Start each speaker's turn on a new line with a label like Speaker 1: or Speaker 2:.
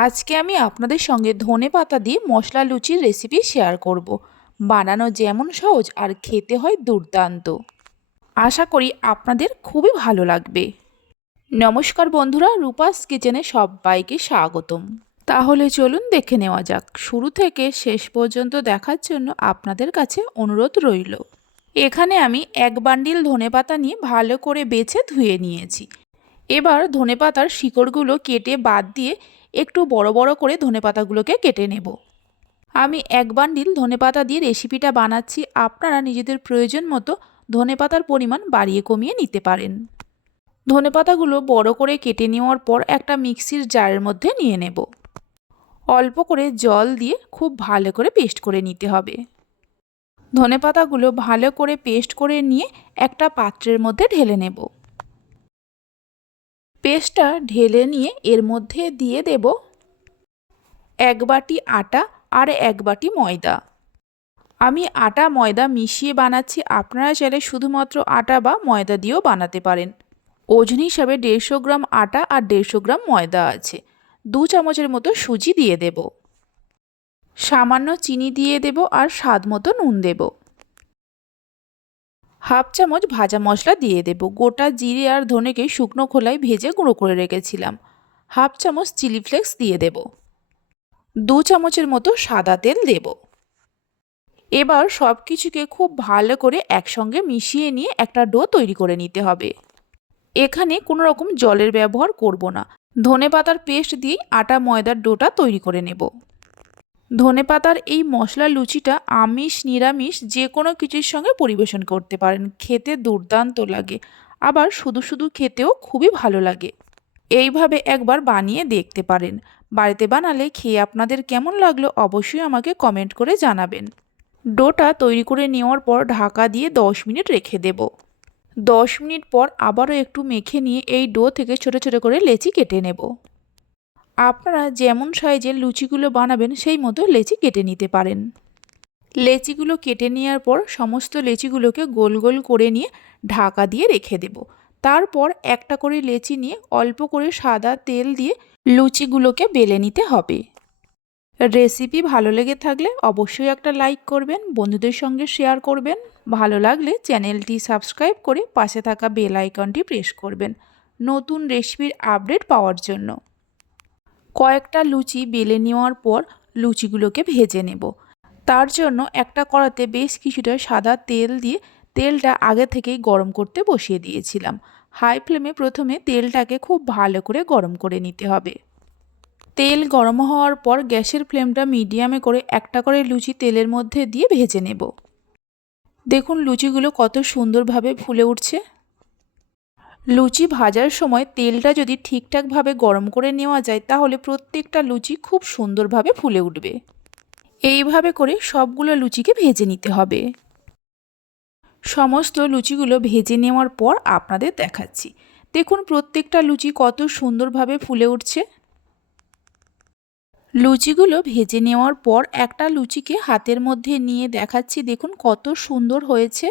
Speaker 1: আজকে আমি আপনাদের সঙ্গে ধনে পাতা দিয়ে মশলা লুচির রেসিপি শেয়ার করব। বানানো যেমন সহজ আর খেতে হয় দুর্দান্ত। আশা করি আপনাদের খুবই ভালো লাগবে। নমস্কার বন্ধুরা, রূপাস কিচেনে সবাইকে স্বাগতম। তাহলে চলুন দেখে নেওয়া যাক। শুরু থেকে শেষ পর্যন্ত দেখার জন্য আপনাদের কাছে অনুরোধ রইল। এখানে আমি এক বান্ডিল ধনেপাতা নিয়ে ভালো করে বেছে ধুয়ে নিয়েছি। এবার ধনেপাতার শিকড়গুলো কেটে বাদ দিয়ে একটু বড় বড় করে ধনেপাতাগুলোকে কেটে নেব। আমি এক বান্ডিল ধনেপাতা দিয়ে রেসিপিটা বানাচ্ছি। আপনারা নিজেদের প্রয়োজন মতো ধনেপাতার পরিমাণ বাড়িয়ে কমিয়ে নিতে পারেন। ধনেপাতাগুলো বড় করে কেটে নেওয়ার পর একটা মিক্সির জারের মধ্যে নিয়ে নেব। অল্প করে জল দিয়ে খুব ভালো করে পেস্ট করে নিতে হবে। ধনেপাতাগুলো ভালো করে পেস্ট করে নিয়ে একটা পাত্রের মধ্যে ঢেলে নেব। পেস্টটা ঢেলে নিয়ে এর মধ্যে দিয়ে দেব এক বাটি আটা আর এক বাটি ময়দা। আমি আটা, ময়দা মিশিয়ে বানাচ্ছি। আপনারা চাইলে শুধুমাত্র আটা বা ময়দা দিয়েও বানাতে পারেন। ওজন হিসাবে দেড়শো গ্রাম আটা আর দেড়শো গ্রাম ময়দা আছে। দু চামচের মতো সুজি দিয়ে দেব। সামান্য চিনি দিয়ে দেব আর স্বাদ মতো নুন দেব। হাফ চামচ ভাজা মশলা দিয়ে দেব। গোটা জিরে আর ধনেকে শুকনো খোলায় ভেজে গুঁড়ো করে রেখেছিলাম। হাফ চামচ চিলি ফ্লেক্স দিয়ে দেব। দু চামচের মতো সাদা তেল দেব। এবার সব কিছুকে খুব ভালো করে একসঙ্গে মিশিয়ে নিয়ে একটা ডো তৈরি করে নিতে হবে। এখানে কোনো রকম জলের ব্যবহার করব না। ধনে পাতার পেস্ট দিয়েই আটা ময়দার ডোটা তৈরি করে নেব। ধনে পাতার এই মশলা লুচিটা আমিষ, নিরামিষ যে কোনো কিছুর সঙ্গে পরিবেশন করতে পারেন। খেতে দুর্দান্ত লাগে। আবার শুধু শুধু খেতেও খুবই ভালো লাগে। এইভাবে একবার বানিয়ে দেখতে পারেন। বাড়িতে বানালে খেয়ে আপনাদের কেমন লাগল অবশ্যই আমাকে কমেন্ট করে জানাবেন। ডোটা তৈরি করে নেওয়ার পর ঢাকা দিয়ে দশ মিনিট রেখে দেব। দশ মিনিট পর আবারও একটু মেখে নিয়ে এই ডো থেকে ছোটো ছোটো করে লেচি কেটে নেব। আপনারা যেমন সাইজের লুচিগুলো বানাবেন, সেই মতো লেচি কেটে নিতে পারেন। লেচিগুলো কেটে নেওয়ার পর সমস্ত লেচিগুলোকে গোল গোল করে নিয়ে ঢাকা দিয়ে রেখে দেব। তারপর একটা করে লেচি নিয়ে অল্প করে সাদা তেল দিয়ে লুচিগুলোকে বেলে নিতে হবে। রেসিপি ভালো লেগে থাকলে অবশ্যই একটা লাইক করবেন, বন্ধুদের সঙ্গে শেয়ার করবেন। ভালো লাগলে চ্যানেলটি সাবস্ক্রাইব করে পাশে থাকা বেল আইকনটি প্রেস করবেন। নতুন রেসিপির আপডেট পাওয়ার জন্য। কয়েকটা লুচি বেলে নেওয়ার পর লুচিগুলোকে ভেজে নেব। তার জন্য একটা কড়াতে বেশ কিছুটা সাদা তেল দিয়ে তেলটা আগে থেকেই গরম করতে বসিয়ে দিয়েছিলাম। হাই ফ্লেমে প্রথমে তেলটাকে খুব ভালো করে গরম করে নিতে হবে। তেল গরম হওয়ার পর গ্যাসের ফ্লেমটা মিডিয়ামে করে একটা করে লুচি তেলের মধ্যে দিয়ে ভেজে নেব। দেখুন লুচিগুলো কত সুন্দরভাবে ফুলে উঠছে। লুচি ভাজার সময় তেলটা যদি ঠিকঠাকভাবে গরম করে নেওয়া যায়, তাহলে প্রত্যেকটা লুচি খুব সুন্দরভাবে ফুলে উঠবে। এইভাবে করে সবগুলো লুচিকে ভেজে নিতে হবে। সমস্ত লুচিগুলো ভেজে নেওয়ার পর আপনাদের দেখাচ্ছি। দেখুন প্রত্যেকটা লুচি কত সুন্দরভাবে ফুলে উঠছে। লুচিগুলো ভেজে নেওয়ার পর একটা লুচিকে হাতের মধ্যে নিয়ে দেখাচ্ছি। দেখুন কত সুন্দর হয়েছে।